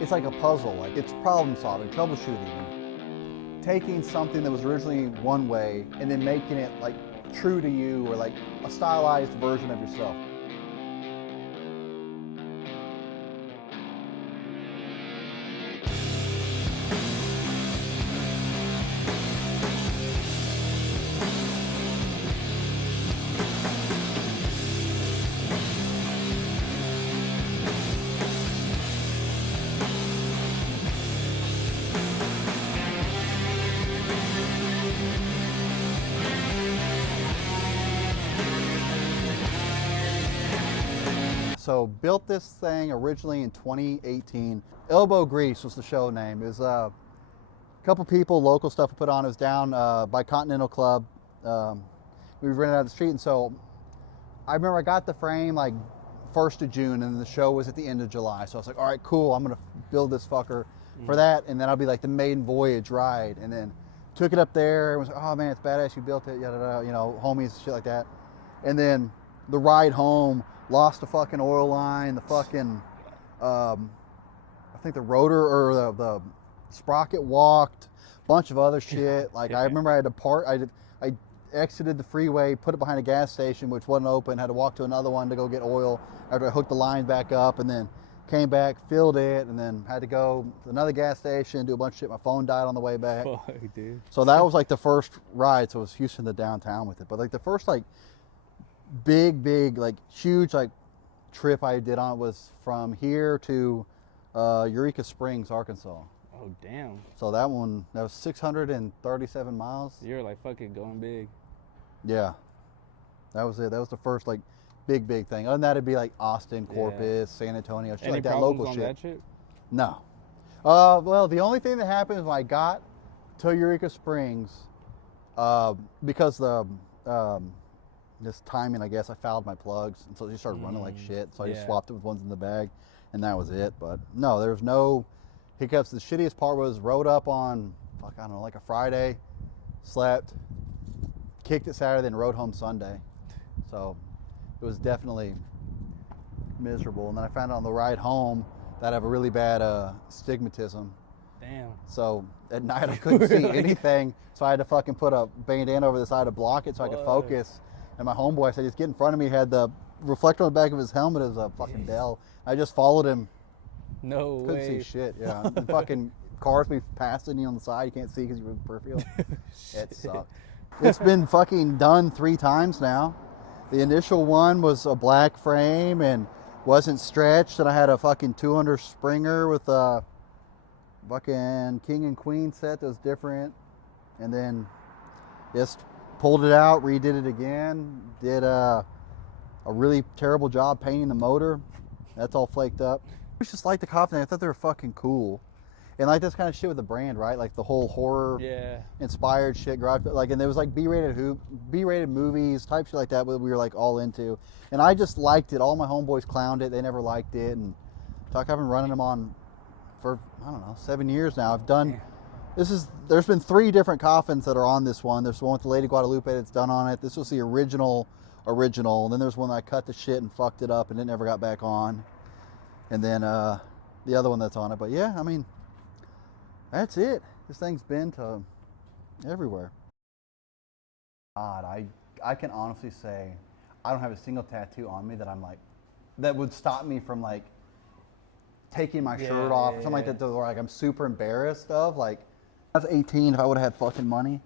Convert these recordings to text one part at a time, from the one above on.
it's like a puzzle. Like it's problem solving, troubleshooting. Taking something that was originally one way and then making it like true to you or like a stylized version of yourself. So built this thing originally in 2018. Elbow Grease was the show name. It was a couple people, local stuff we put on. It was down by Continental Club. We rented out the street, and so I remember I got the frame like 1st of June, and the show was at the end of July. So I was like, all right, cool, I'm gonna build this fucker for that, and then I'll be like the maiden voyage ride. And then took it up there and was like, oh man, it's badass, you built it, yada yada, you know, homies, shit like that. And then the ride home, lost the fucking oil line, the fucking, I think the rotor or the sprocket walked, bunch of other shit. Like I remember I had to park, I exited the freeway, put it behind a gas station, which wasn't open, had to walk to another one to go get oil after I hooked the line back up, and then came back, filled it, and then had to go to another gas station, do a bunch of shit. My phone died on the way back. Fuck, dude. So that was like the first ride. So it was Houston to downtown with it. But like the first like big, like huge like trip I did on it was from here to Eureka Springs, Arkansas. Oh, damn. So that was 637 miles. You're like fucking going big. Yeah. That was it. That was the first like big thing. Other than that, it'd be like Austin, Corpus, San Antonio, shit Any like that, problems local on shit. that trip? No. Well, the only thing that happened when I got to Eureka Springs, because the this timing, I guess, I fouled my plugs, and so they started running like shit. So I just swapped it with ones in the bag, and that was it. But no, there was no hiccups. The shittiest part was rode up on, I don't know, like a Friday, slept, kicked it Saturday, and rode home Sunday. So it was definitely miserable. And then I found out on the ride home that I have a really bad stigmatism. Damn. So at night I couldn't see anything, so I had to fucking put a bandana over the side to block it so I could focus. And my homeboy said, just get in front of me, had the reflector on the back of his helmet as a fucking Dell. I just followed him. No way. Couldn't see shit, yeah. And fucking cars be passing you on the side, you can't see because you're in peripheral. It sucked. It's been fucking done 3 times now. The initial one was a black frame and wasn't stretched, and I had a fucking 200 Springer with a fucking king and queen set that was different, and then just pulled it out, redid it again, did a really terrible job painting the motor. That's all flaked up. I just like the coffin. I thought they were fucking cool, and like this kind of shit with the brand, right? Like the whole horror inspired shit, garage, like, and there was like B-rated movies type shit like that we were like all into, and I just liked it. All my homeboys clowned it. They never liked it, and I've been running them on for, I don't know, 7 years now. I've done, there's been 3 different coffins that are on this one. There's one with the Lady Guadalupe that's done on it. This was the original. And then there's one that I cut the shit and fucked it up and it never got back on. And then the other one that's on it. But yeah, I mean, that's it. This thing's been to everywhere. God, I can honestly say I don't have a single tattoo on me that I'm like, that would stop me from like taking my shirt off or something like that, or like I'm super embarrassed of. Like, I was 18, if I would have had fucking money,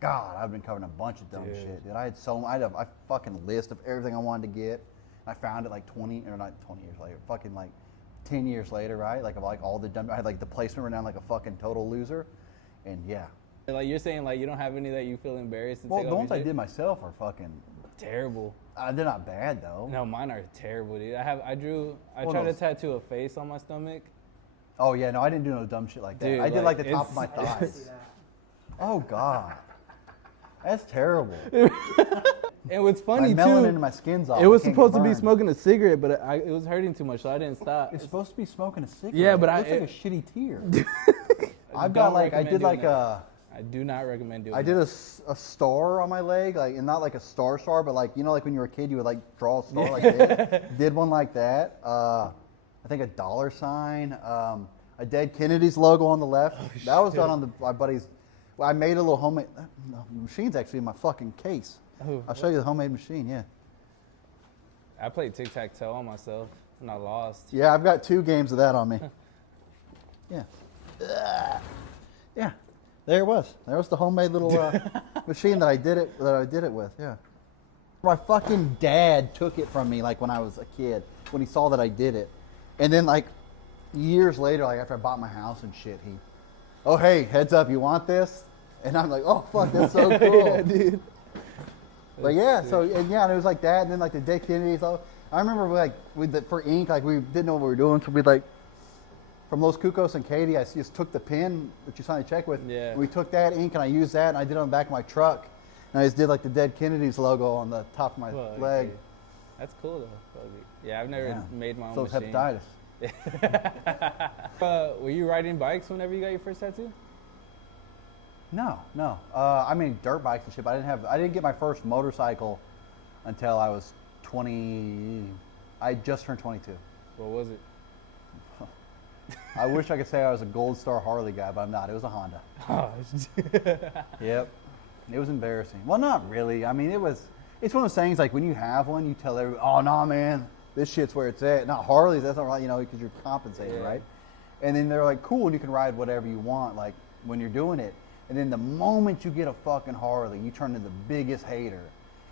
God, I've been covering a bunch of dumb shit, dude. I had a fucking list of everything I wanted to get. I found it like 20 years later, fucking like 10 years later, right? Like, of like all the dumb, I had like the placement renowned like a fucking total loser, and yeah. Like, you're saying like you don't have any that you feel embarrassed to well, take the off ones I did myself are fucking terrible. They're not bad though. No, mine are terrible, dude. I tried to tattoo a face on my stomach. Oh yeah, no, I didn't do no dumb shit like that. Dude, I did like the top of my thighs. Oh God, that's terrible. And what's funny my melanin in my skin's off. It was supposed to be smoking a cigarette, but it was hurting too much, so I didn't stop. It's supposed to be smoking a cigarette. Yeah, but it looks like a shitty tear. I've got like, I did like a. I do not recommend doing that. I did a star on my leg, like, and not like a star, but like, you know, like when you were a kid, you would like draw a star like this. Did one like that. I think a $. a dead Kennedy's logo on the left. That was done on my buddy's. Well, I made a little homemade. No, the machine's actually in my fucking case. I'll show you the homemade machine. Yeah. I played tic-tac-toe on myself, and I lost. Yeah, I've got 2 games of that on me. Yeah. Yeah. There it was. There was the homemade little machine that I did it with. Yeah. My fucking dad took it from me like when I was a kid, when he saw that I did it. And then like years later, like after I bought my house and shit, oh hey, heads up, you want this? And I'm like, oh fuck, that's so cool. Yeah, dude. But yeah, so and yeah, and it was like that, and then like the Dick Kennedys. I remember like for ink, like we didn't know what we were doing, so we'd like from Los Cucos and Katie, I just took the pen that you signed a check with. Yeah. And we took that ink and I used that and I did it on the back of my truck, and I just did like the Dead Kennedys logo on the top of my leg. Dude. That's cool though. Yeah, I've never made my own so machine. hepatitis. Were you riding bikes whenever you got your first tattoo? No. I mean dirt bikes and shit. But I didn't get my first motorcycle until I was 20. I just turned 22. What was it? I wish I could say I was a Gold Star Harley guy, but I'm not. It was a Honda. Oh, Yep. It was embarrassing. Well, not really. I mean, it's one of those things like when you have one, you tell everybody, oh, no, man, this shit's where it's at. Not Harleys, that's not right, because you're compensated, right? And then they're like, cool, and you can ride whatever you want, like when you're doing it. And then the moment you get a fucking Harley, you turn into the biggest hater.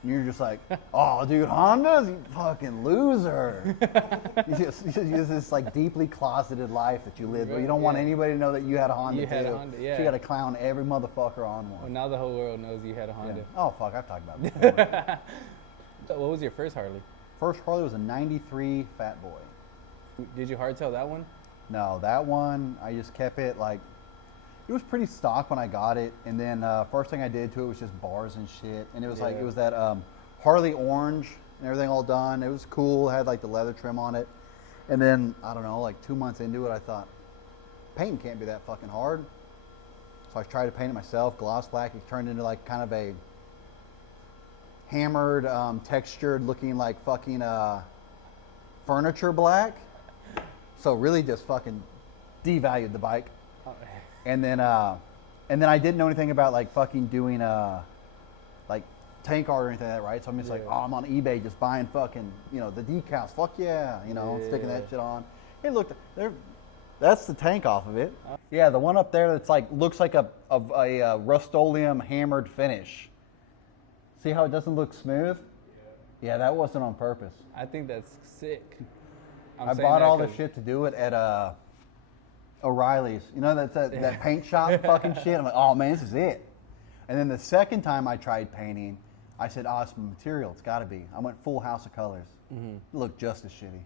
And you're just like, oh, dude, Hondas, you fucking loser. you just this like deeply closeted life that you live where you don't want anybody to know that you had a Honda. You had a Honda, yeah. So you got to clown every motherfucker on one. Well, now the whole world knows you had a Honda. Yeah. Oh, fuck, I've talked about it before. So what was your first Harley? First Harley was a 93 Fat Boy. Did you hardtail that one? No, that one, I just kept it like, it was pretty stock when I got it, and then first thing I did to it was just bars and shit, and it was like, it was that Harley orange and everything all done. It was cool, it had like the leather trim on it, and then, I don't know, like 2 months into it, I thought, painting can't be that fucking hard. So I tried to paint it myself, gloss black. It turned into like kind of a hammered, textured looking like fucking furniture black. So really just fucking devalued the bike. And then I didn't know anything about like fucking doing like tank art or anything like that, right? So I'm just like, oh, I'm on eBay just buying fucking, the decals. Fuck yeah, sticking that shit on. Hey, look, that's the tank off of it. Yeah, the one up there that's like looks like a Rust-Oleum hammered finish. See how it doesn't look smooth? Yeah, that wasn't on purpose. I think that's sick. I bought all the shit to do it at O'Reilly's. That paint shop fucking shit. I'm like, oh man, this is it. And then the second time I tried painting, I said, oh, it's material. It's got to be. I went full House of Colors. It looked just as shitty.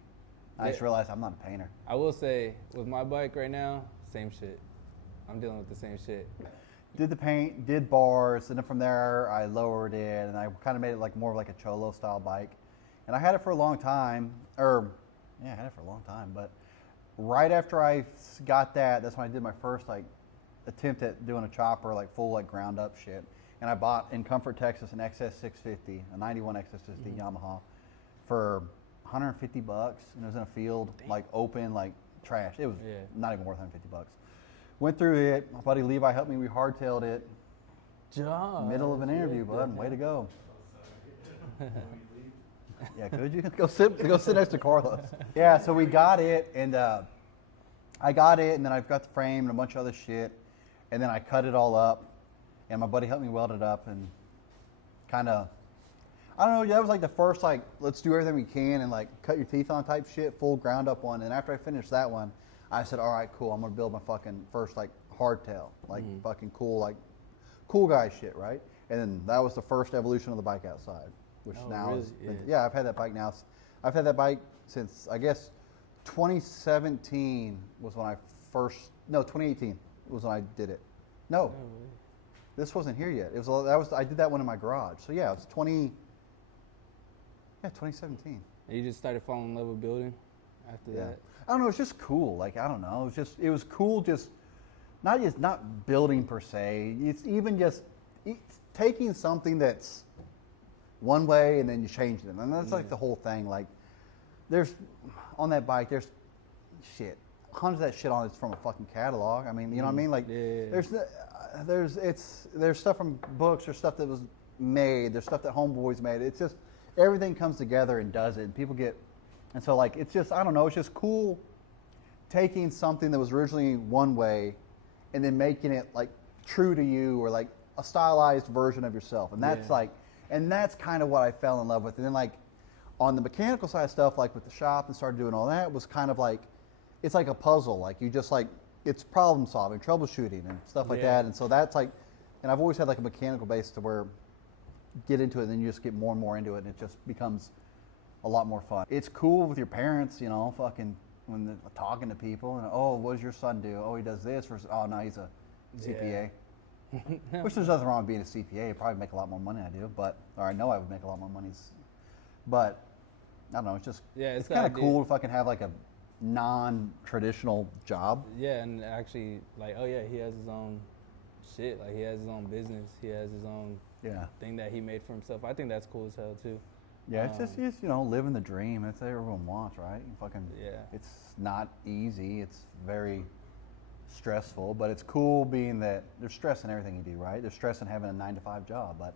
I just realized I'm not a painter. I will say, with my bike right now, same shit. I'm dealing with the same shit. Did the paint, did bars, and then from there I lowered it, and I kind of made it like more of like a Cholo style bike. And I had it for a long time, but right after I got that, that's when I did my first like attempt at doing a chopper, like full like ground up shit. And I bought in Comfort, Texas, an XS650, a 91 XS650 Yamaha for $150, and it was in a field, like open, like trash. It was not even worth $150. Went through it. My buddy Levi helped me. We hardtailed it. Middle of an interview, bud. Way to go. Yeah, could you go sit next to Carlos? Yeah, so we got it, and I got it, and then I've got the frame and a bunch of other shit, and then I cut it all up, and my buddy helped me weld it up, and kind of, I don't know, that was like the first like let's do everything we can and like cut your teeth on type shit, full ground up one. And after I finished that one, I said, all right, cool, I'm gonna build my fucking first like hardtail, like fucking cool, like cool guy shit, right? And then that was the first evolution of the bike outside, which now really? is, I've had that bike now. I've had that bike since, I guess, 2017 was when I 2018 was when I did it. No, this wasn't here yet. I did that one in my garage. So yeah, it's 2017. And you just started falling in love with building after that? I don't know, it's just cool. Like, I don't know, it was cool just not building per se. It's even just taking something that's one way and then you change it. And that's like the whole thing. Like, on that bike, there's hundreds of that shit on it's from a fucking catalog. I mean, you know what I mean? Like, Yeah. there's stuff from books, there's stuff that was made, there's stuff that homeboys made. It's just everything comes together and does it, and people get, and so like it's just, I don't know, it's just cool taking something that was originally one way and then making it like true to you, or like a stylized version of yourself. And that's like, and that's kind of what I fell in love with. And then like on the mechanical side of stuff, like with the shop and started doing all that, was kind of like, it's like a puzzle. Like you just like, it's problem solving, troubleshooting and stuff like that. And so that's like, and I've always had like a mechanical base to where get into it and then you just get more and more into it and it just becomes a lot more fun. It's cool with your parents, you know, fucking when they're talking to people and, oh, what does your son do? Oh, he does this versus, oh, no, he's a CPA. Which there's nothing wrong with being a CPA. You probably make a lot more money than I do, but, or I know I would make a lot more money. But, I don't know, it's just, it's kind of cool to fucking have like a non-traditional job. Yeah, and actually, like, oh yeah, he has his own shit. Like, he has his own business. He has his own thing that he made for himself. I think that's cool as hell, too. Yeah, it's just, you know, living the dream. That's what everyone wants, right? You fucking, it's not easy. It's very stressful, but it's cool being that there's stress in everything you do, right? There's stress in having a 9-to-5 job, but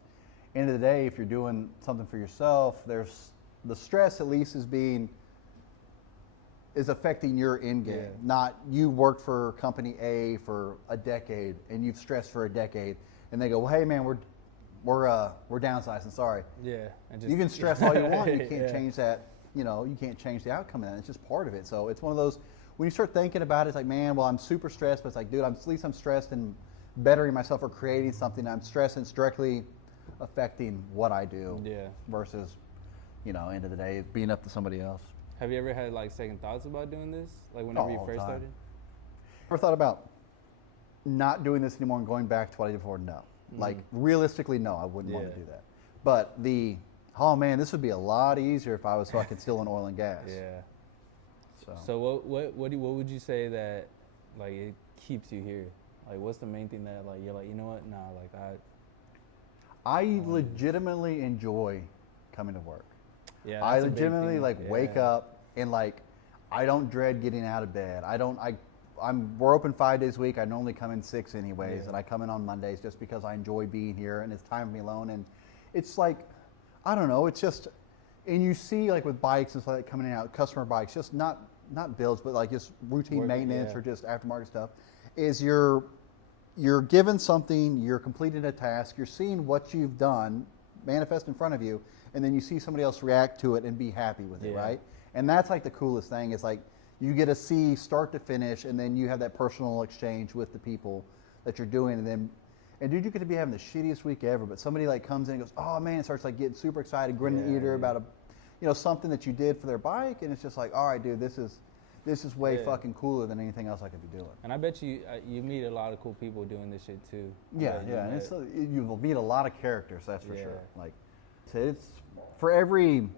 end of the day, if you're doing something for yourself, there's the stress at least is affecting your end game. Not you worked for company A for a decade and you've stressed for a decade, and they go, well, hey man, we're downsizing. Sorry. Yeah. You can stress all you want. You can't change that. You know, you can't change the outcome of that. It's just part of it. So it's one of those, when you start thinking about it, it's like, man, well, I'm super stressed, but it's like, dude, at least I'm stressed and bettering myself or creating something. I'm stressed and it's directly affecting what I do. Yeah. Versus, you know, end of the day, being up to somebody else. Have you ever had like second thoughts about doing this? Like whenever you first started? Ever thought about not doing this anymore and going back to what I did before? No. Like realistically, no, I wouldn't want to do that. But oh man, this would be a lot easier if I was fucking still in oil and gas. Yeah. So what would you say that like it keeps you here? Like what's the main thing that like you're like, you know what? Nah, like I legitimately enjoy coming to work. Yeah. I legitimately like wake up and like I don't dread getting out of bed. We're open 5 days a week. I normally come in 6 anyways, and I come in on Mondays just because I enjoy being here and it's time for me alone. And it's like, I don't know, it's just, and you see like with bikes and stuff like coming in and out, customer bikes, just not builds, but like just routine maintenance or just aftermarket stuff, is you're given something, you're completing a task, you're seeing what you've done manifest in front of you, and then you see somebody else react to it and be happy with it, right? And that's like the coolest thing is like, you get to see start to finish, and then you have that personal exchange with the people that you're doing, and dude, you get to be having the shittiest week ever, but somebody like comes in and goes, oh man, and starts like getting super excited, grinning eater about something that you did for their bike, and it's just like, all right, dude, this is way fucking cooler than anything else I could be doing. And I bet you meet a lot of cool people doing this shit too. Yeah, and you'll meet a lot of characters, that's for sure. Like, it's for every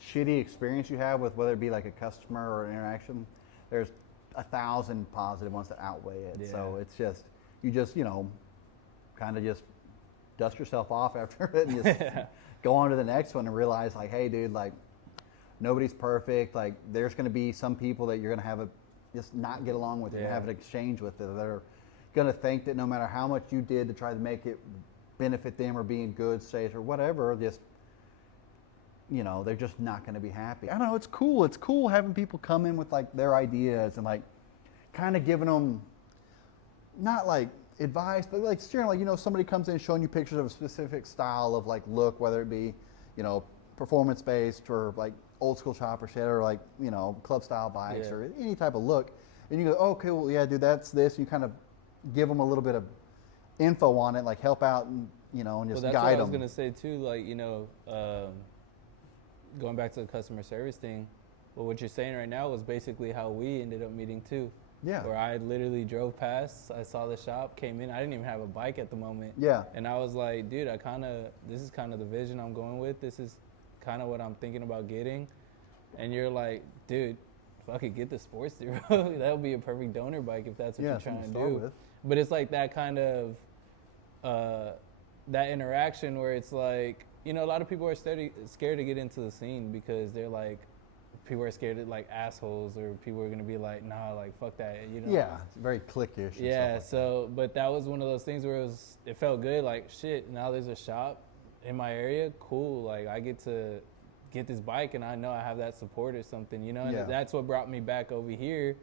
shitty experience you have with whether it be like a customer or an interaction, there's 1,000 positive ones that outweigh it. So it's just, you just, kind of just dust yourself off after it and just go on to the next one and realize like, hey dude, like nobody's perfect. Like there's going to be some people that you're going to have just not get along with and have an exchange with that are going to think that no matter how much you did to try to make it benefit them or be in good state or whatever, just, they're just not going to be happy. I don't know. It's cool. It's cool having people come in with like their ideas and like kind of giving them not like advice, but like steering, like, somebody comes in showing you pictures of a specific style of like look, whether it be, performance based or like old school chopper shit or like, club style bikes or any type of look. And you go, oh, okay, well, yeah, dude, that's this. And you kind of give them a little bit of info on it, like help out and, and just guide them. That's what I was going to say too, like, going back to the customer service thing, well, what you're saying right now was basically how we ended up meeting too. Yeah. Where I literally drove past, I saw the shop, came in, I didn't even have a bike at the moment. Yeah. And I was like, dude, this is kind of the vision I'm going with. This is kind of what I'm thinking about getting. And you're like, dude, fucking get the Sportster, bro. That would be a perfect donor bike if that's what you're trying to do. With. But it's like that kind of, that interaction where it's like, a lot of people are scared to get into the scene because they're like, people are scared of like assholes, or people are gonna be like, nah, like fuck that, you know. Yeah, it's very cliquish. Yeah, so but that was one of those things where it felt good, like shit, now there's a shop in my area, cool, like I get to get this bike and I know I have that support or something, you know. And that's what brought me back over here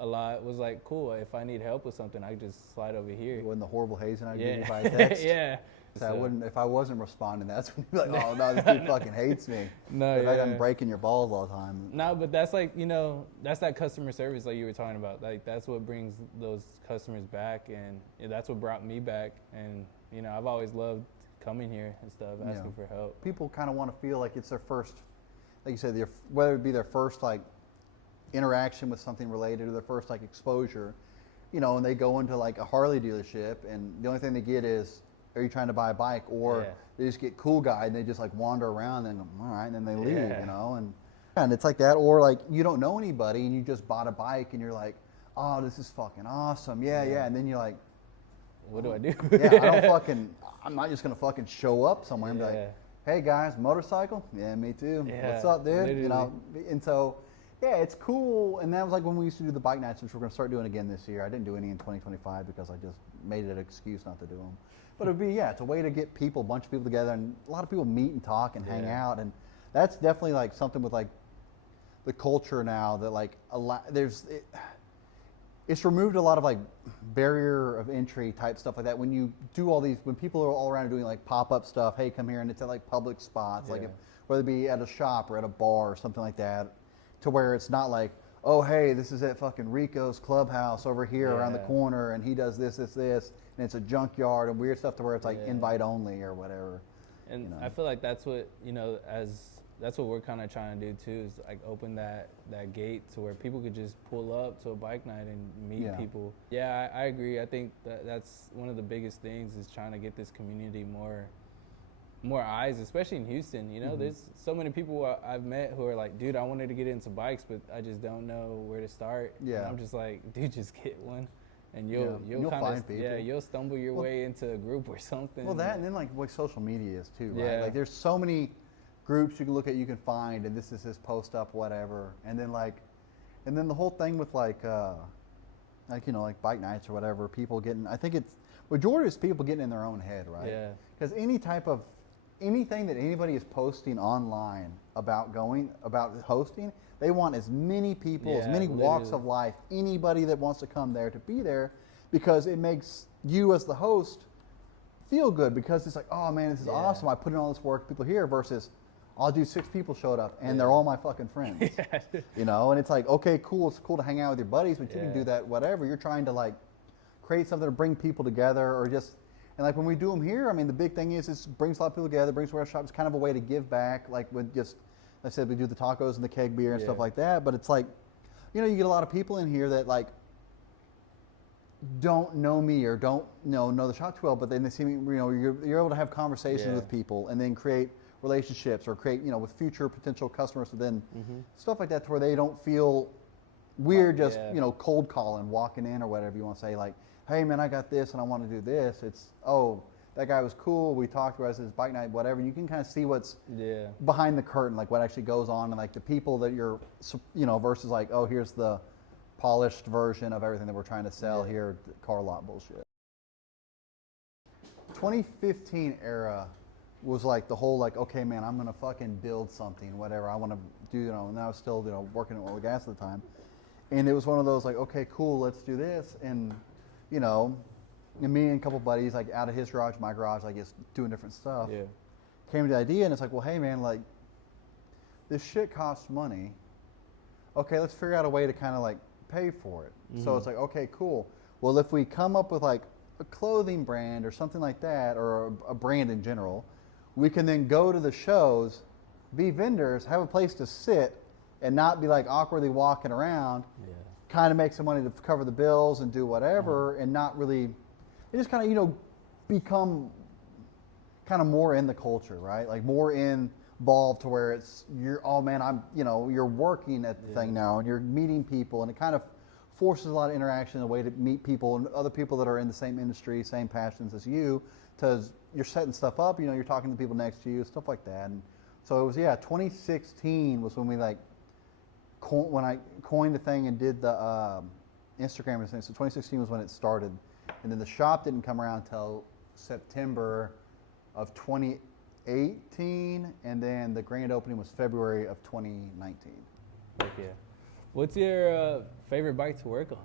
a lot, was like, cool, if I need help with something, I just slide over here. When the horrible hazing I give you by text. Yeah. So I wouldn't, if I wasn't responding, that's when you'd be like, oh no, this dude fucking hates me. No, like I'm breaking your balls all the time. No, but that's like, you know, that's that customer service like you were talking about. Like that's what brings those customers back, and that's what brought me back. And you know, I've always loved coming here and stuff, asking for help. People kind of want to feel like it's their first, like you said, whether it be their first like interaction with something related, or their first like exposure, you know, and they go into like a Harley dealership and the only thing they get is, are you trying to buy a bike? Or they just get cool guy and they just like wander around and all right, and then they leave, you know, and it's like that. Or like you don't know anybody and you just bought a bike and you're like, oh, this is fucking awesome, and then you're like, what do I do? I'm not just gonna fucking show up somewhere and be like, hey guys, motorcycle? Yeah, me too. What's up, dude? Literally. You know, and so it's cool. And that was like when we used to do the bike nights, which we're gonna start doing again this year. I didn't do any in 2025 because I just made it an excuse not to do them. But it'd be, it's a way to get people, a bunch of people together, and a lot of people meet and talk and hang out. And that's definitely like something with like the culture now that like it's removed a lot of like barrier of entry type stuff like that. When you do all these, when people are all around doing like pop-up stuff, hey, come here, and it's at like public spots, like whether it be at a shop or at a bar or something like that, to where it's not like, oh, hey, this is at fucking Rico's Clubhouse over here around the corner, and he does this, and it's a junkyard and weird stuff to where it's like invite only or whatever. And you know? I feel like that's what, you know, that's what we're kind of trying to do too, is like open that gate to where people could just pull up to a bike night and meet people. Yeah, I agree. I think that's one of the biggest things, is trying to get this community more eyes, especially in Houston. You know, there's so many people I've met who are like, dude, I wanted to get into bikes, but I just don't know where to start. And I'm just like, dude, just get one. And you'll kind find of, people. you'll stumble your way into a group or something. Well, that, and then like what social media is too, right? Like there's so many groups you can look at, you can find, and this is his post up, whatever. And then the whole thing with like you know, like bike nights or whatever, people getting, I think it's, majority is people getting in their own head, right? Yeah. Because anything that anybody is posting online about hosting, they want as many people, as many walks of life, anybody that wants to come there to be there, because it makes you as the host feel good, because it's like, oh man, this is awesome. I put in all this work, people here, versus I'll do 6 people showed up and they're all my fucking friends. You know, and it's like, okay, cool, it's cool to hang out with your buddies, but you can do that, whatever. You're trying to like create something to bring people together, or just, and like when we do them here, I mean, the big thing is it brings a lot of people together, brings workshops. It's kind of a way to give back, like with just, I said, we do the tacos and the keg beer and stuff like that, but it's like, you know, you get a lot of people in here that like don't know me or don't know the shop too well, but then they see me, you know, you're able to have conversations with people and then create relationships, or create, you know, with future potential customers, and then stuff like that, to where they don't feel weird just, you know, cold calling, walking in or whatever you want to say, like, hey man, I got this and I want to do this. It's, oh, that guy was cool, we talked about his bike night, whatever. You can kind of see what's behind the curtain, like what actually goes on, and like the people that you're, you know, versus like, oh, here's the polished version of everything that we're trying to sell here, car lot bullshit. 2015 era was like the whole like, okay man, I'm gonna fucking build something, whatever I want to do, you know. And I was still, you know, working at oil and gas at the time, and it was one of those like, okay, cool, let's do this. And you know, and me and a couple buddies, like out of his garage, my garage, like just doing different stuff, came to the idea, and it's like, well, hey man, like this shit costs money. Okay, let's figure out a way to kind of like pay for it. So it's like, okay, cool. Well, if we come up with like a clothing brand or something like that, or a brand in general, we can then go to the shows, be vendors, have a place to sit, and not be like awkwardly walking around, kind of make some money to cover the bills and do whatever, and not really, it just kind of, you know, become kind of more in the culture, right? Like more involved, to where it's, you're, oh man, I'm, you know, you're working at the thing now, and you're meeting people, and it kind of forces a lot of interaction, a way to meet people and other people that are in the same industry, same passions as you, because you're setting stuff up, you know, you're talking to people next to you, stuff like that. And so it was, 2016 was when we like when I coined the thing and did the Instagram and thing. So 2016 was when it started, and then the shop didn't come around until September of 2018, and then the grand opening was February of 2019. Heck yeah. What's your favorite bike to work on?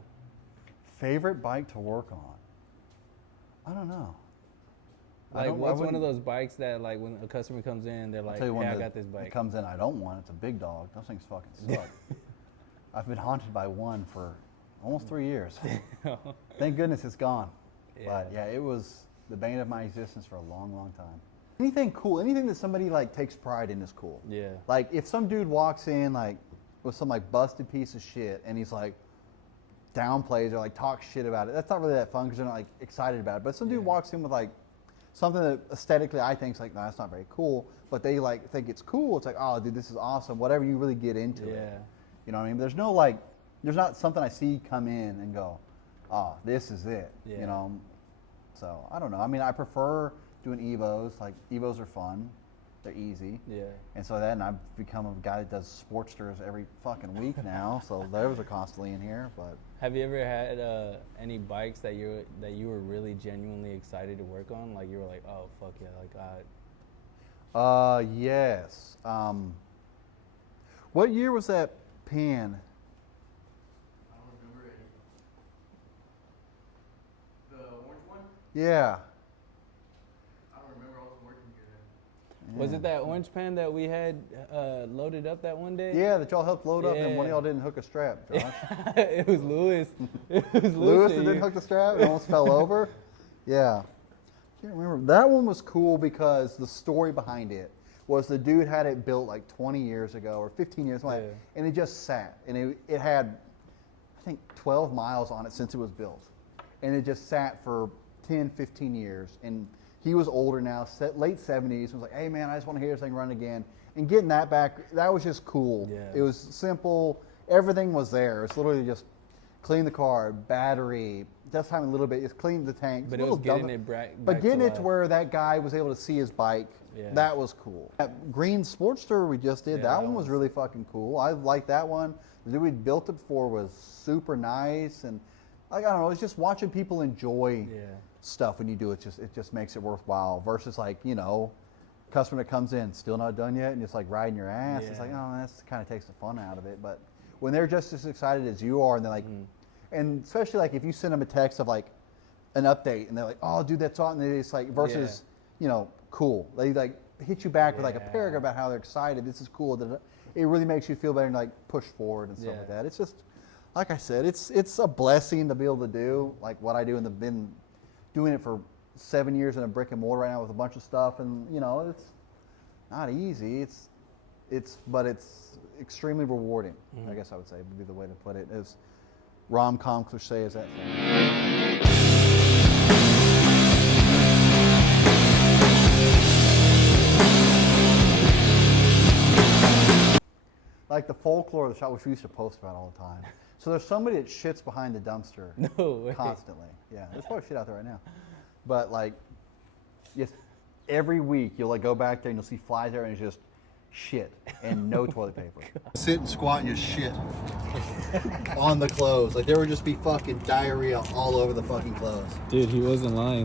Favorite bike to work on? I don't know. Like, what's one of those bikes that, like, when a customer comes in, they're like, "Hey, I got this bike." It comes in, I don't want. It's a big dog. Those things fucking suck. I've been haunted by one for almost 3 years. Thank goodness it's gone. Yeah. But yeah, it was the bane of my existence for a long, long time. Anything cool, anything that somebody like takes pride in is cool. Yeah. Like if some dude walks in like with some like busted piece of shit and he's like downplays or like talks shit about it, that's not really that fun because they're not like excited about it. But some dude walks in with like something that aesthetically I think is like, no, that's not very cool, but they like think it's cool. It's like, oh, dude, this is awesome. Whatever you really get into it. You know what I mean? But there's no like, there's not something I see come in and go, oh, this is it. Yeah. You know? So I don't know. I mean, I prefer doing Evos. Like Evos are fun. They're easy. Yeah. And so then I've become a guy that does Sportsters every fucking week now. So those are constantly in here. But have you ever had any bikes that you were really genuinely excited to work on? Like you were like, oh fuck yeah, like yes. What year was that pan? I don't remember any. The orange one? Yeah. I don't remember. I wasn't working here then. Was it that orange pan that we had loaded up that one day? Yeah, that y'all helped load up, and one of y'all didn't hook a strap, Josh. It was Lewis. It was Lewis that didn't hook the strap and almost fell over. Yeah. Can't remember. That one was cool because the story behind it was the dude had it built like 20 years ago or 15 years ago, and it just sat. And it had, I think, 12 miles on it since it was built. And it just sat for 10, 15 years. And he was older now, late 70s, was like, hey man, I just want to hear this thing run again. And getting that back, that was just cool. Yeah. It was simple. Everything was there. It's literally just clean the car, battery, dust time a little bit, just clean the tank. But it was getting it back. But getting it to where that guy was able to see his bike, that was cool. That green Sportster we just did, that one was really fucking cool. I liked that one. The dude we built it for was super nice. And like, I don't know, it's just watching people enjoy stuff when you do it. It just makes it worthwhile versus like, you know, customer that comes in, still not done yet, and just like riding your ass. It's like, oh, that kind of takes the fun out of it. But when they're just as excited as you are, and they're like, and especially like if you send them a text of like an update, and they're like, oh, dude, that's on, and it's like versus, you know, cool. They like hit you back with like a paragraph about how they're excited. This is cool. It really makes you feel better and like push forward and stuff like that. It's just, like I said, it's a blessing to be able to do like what I do, and been doing it for 7 years in a brick and mortar right now with a bunch of stuff, and you know, it's not easy. But it's extremely rewarding. I guess I would say would be the way to put it. As rom-com cliche as that sounds. Like the folklore of the shop, which we used to post about all the time. So there's somebody that shits behind the dumpster constantly. Yeah, there's probably shit out there right now. But like, just every week you'll like go back there and you'll see flies there, and it's just shit and no toilet paper. Sit and squat and just shit on the clothes. Like there would just be fucking diarrhea all over the fucking clothes. Dude, he wasn't lying.